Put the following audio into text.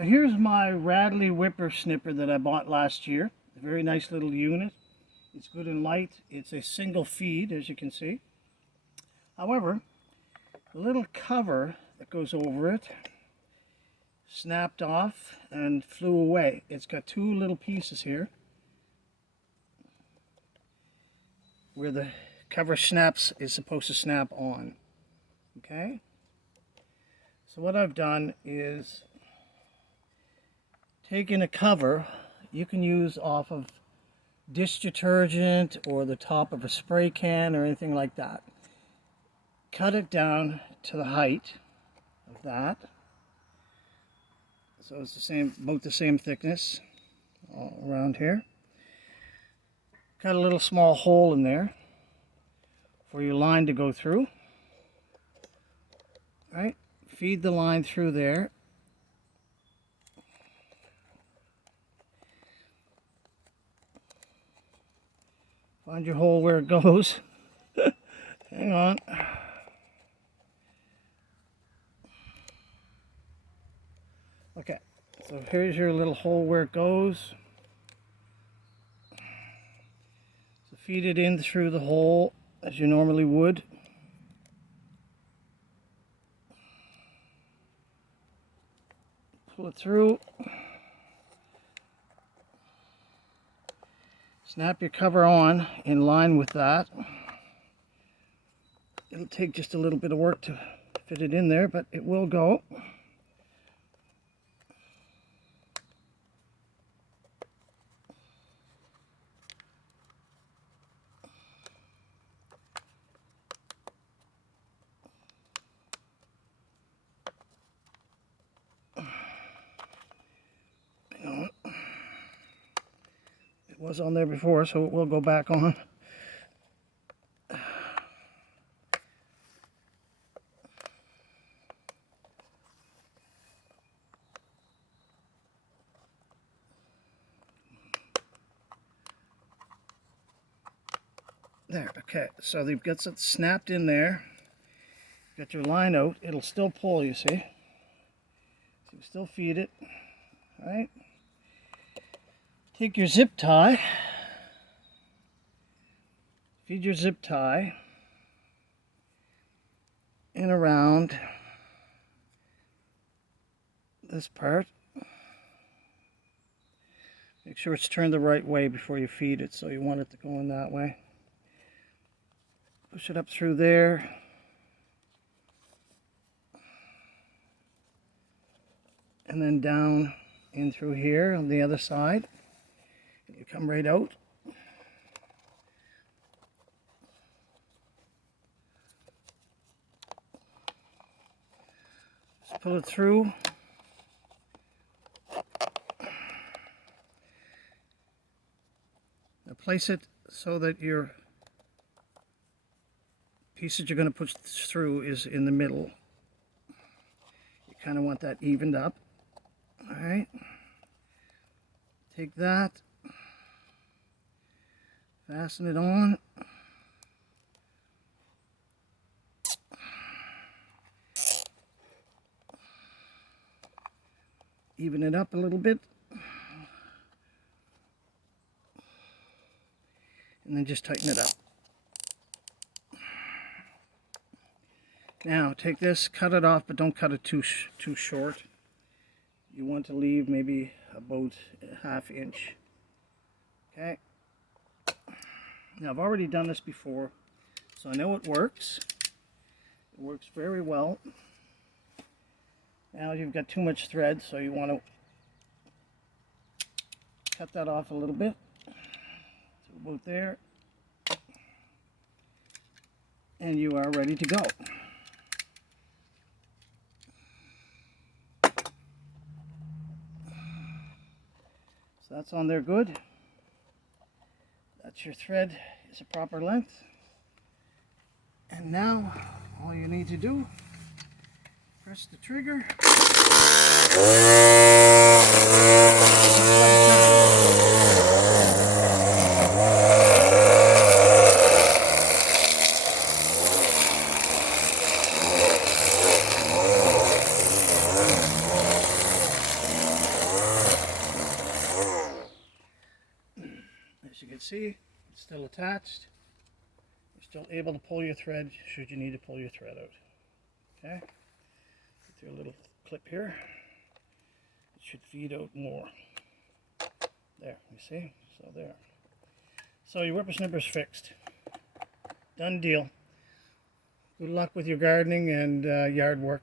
So here's my Radley whippersnipper that I bought last year. A very nice little unit. It's good and light. It's a single feed, as you can see. However, the little cover that goes over it snapped off and flew away. It's got two little pieces here where the cover is supposed to snap on. Okay? So what I've done is taken a cover you can use off of dish detergent or the top of a spray can or anything like that. Cut it down to the height of that. So it's the same, about the same thickness all around here. Cut a little small hole in there for your line to go through. Right? Feed the line through there. Find your hole where it goes. Hang on. Okay, so here's your little hole where it goes. So feed it in through the hole as you normally would. Pull it through. Snap your cover on in line with that. It'll take just a little bit of work to fit it in there, but it will go. It was on there before, so it will go back on. There, okay, so you've got it snapped in there. Got your line out, it'll still pull, you see. So you still feed it, right? Take your zip tie, feed your zip tie in around this part. Make sure it's turned the right way before you feed it, so you want it to go in that way. Push it up through there. And then down in through here on the other side. You come right out. Just pull it through. Now place it so that your piece that you're going to push through is in the middle. You kind of want that evened up. All right. Take that. Fasten it on. Even it up a little bit. And then just tighten it up. Now take this, cut it off, but don't cut it too short. You want to leave maybe about a ½ inch. Okay. Now I've already done this before, so I know it works. It works very well. Now you've got too much thread, so you want to cut that off a little bit. So about there. And you are ready to go. So that's on there good. That's your thread, is a proper length. And now all you need to do, press the trigger. see, it's still attached. You're still able to pull your thread should you need to pull your thread out. Okay, get your little clip here. It should feed out more. There, you see? So there. So your whippersnipper's fixed. Done deal. Good luck with your gardening and yard work.